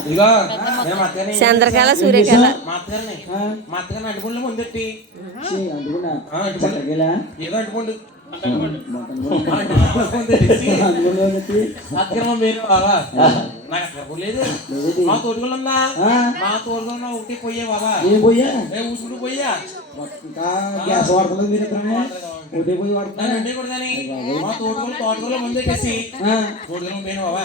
ఇదిగో నేను మా అత్తగారిని చంద్రకళ సూర్యకళ మా అత్తగారిని ఆ, మా అత్తగారిని అడ్డుపండ్లు ముందెట్టి ఛీ, అందుకున్నా ఆ, అడ్డుపండు చక్కగేలా ఏదో అడ్డుపండు అందులో అత్తగారు మీరు బాబా నాకు అక్కడ లేదు మా తోడుగులు ఉందా ఆ. మా తోడుగులు ఒకటి పోయే బాబా ఏం పోయా ఏ ఊసుకుంటూ పోయా ఇంకా గ్యాస్ వాడతలేదు మీరు ఇద్దరమే ఒకటే పోయి వాడుతున్నా నన్ను ఉండే కొడదని మా తోడుగులు తోటగులు ముందెట్టేసి ఆ, తోడుగులు పోయిన బాబా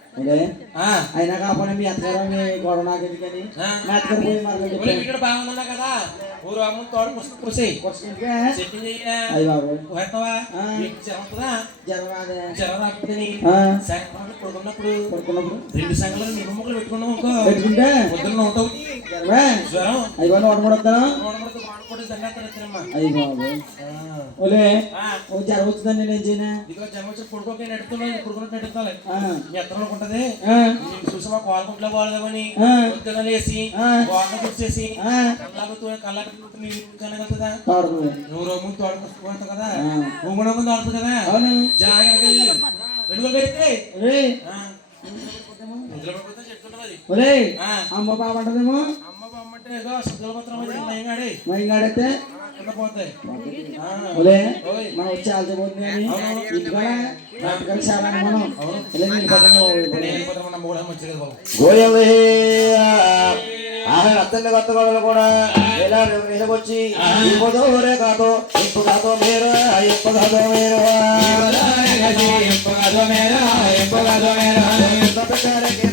అయినా కాకపోతే మీ అత్తగారు మీ గొడవ నాకు ఎందుకని? మా అత్తగారు పోయి మరి ఒలే వీడియో బాగుందన్నా కదా? అమ్మ తోడు చెప్పింది చెయ్యా అయ్యి బాబు పడుకున్నప్పుడు పడుకున్నప్పుడు. రెండు సంగలు నిమ్మ ముక్కలు పెట్టుకున్నావు అనుకో. పెట్టుకుంటే? పొద్దున్న ఉంటావు జ్వరం. అయ్యి నోట పడతాను అయ్యి బాబు ఓలే ఓ జ్వరం వచ్చిందని నేను చేయనా? ఇదిగో జన్మ వచ్చి పడుకోకే నెడుతున్నావు పడుకున్నట్టు నెడుతాలి ఆ, మీ ఎత్తనం అనుకుంటది ఆ, నేను చూసి మా కోలకుంట్లో పోలేదని ఆ. పొద్దున లేసి ఆ. గోడ కూర్చేసి ఆ, కళ్ళకు కళ్ళకు నీళ్ళు కనగలుగుతుందా తాడుకు. నువ్వు రోము తోడుకొస్తావు కదా? ముందు ఆడుతుంది కదా? పెడితే. ఒరే ఆ. అమ్మ అంటదేమో అమ్మ బొమ్మంటే ఏదో శుద్ధుల పత్రం అది నయంగాడి మా ఇంగాడైతే కింద పోతాయి ఆ. ఒలే ఓయ్. మనం వచ్చి ఆల్చిపోతుంది అని ఇంటికాడ నాటకాలు చాలా మనం ఇలా నిలబడతాం నేను వెళ్ళిపోతాను, మన మూడేమో వచ్చేది బాబు ఆమె అత్తన్న కొత్త గొడవలు కూడా ఇలా నిలబొచ్చి ఇప్పుదో రే కాదు ఇప్పు కాదో మీరు ఇప్పు కాదో మీరు తీసుకొని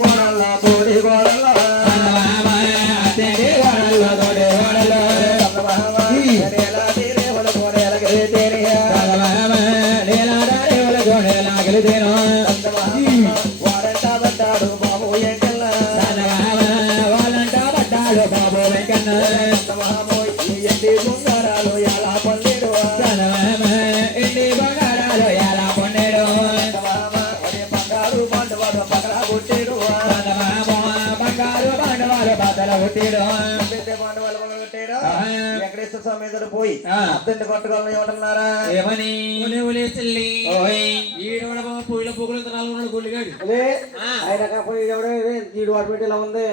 వాడల్లో తోడే వాడల్లో నీలాడారేవుల జోడే లాగలితేను వాడంటాడు బాబు వెంకన్న. ఎండి గుంగారాలు ఎలా పల్లెడు వెంకటేశ్వర స్వామి ఎదురు పోయి ఆ. అత్తంటి కొట్టుకోవాలని ఏమంటున్నారా ఏమని? ఒలే ఒలే చెల్లి ఓయ్ ఈడు కూడా బాబు పూల పూకులు నాలుగు గుళ్ళిగాడు ఆయన ఎవడో? ఈడు వాడు పెట్టి ఇలా ఉంది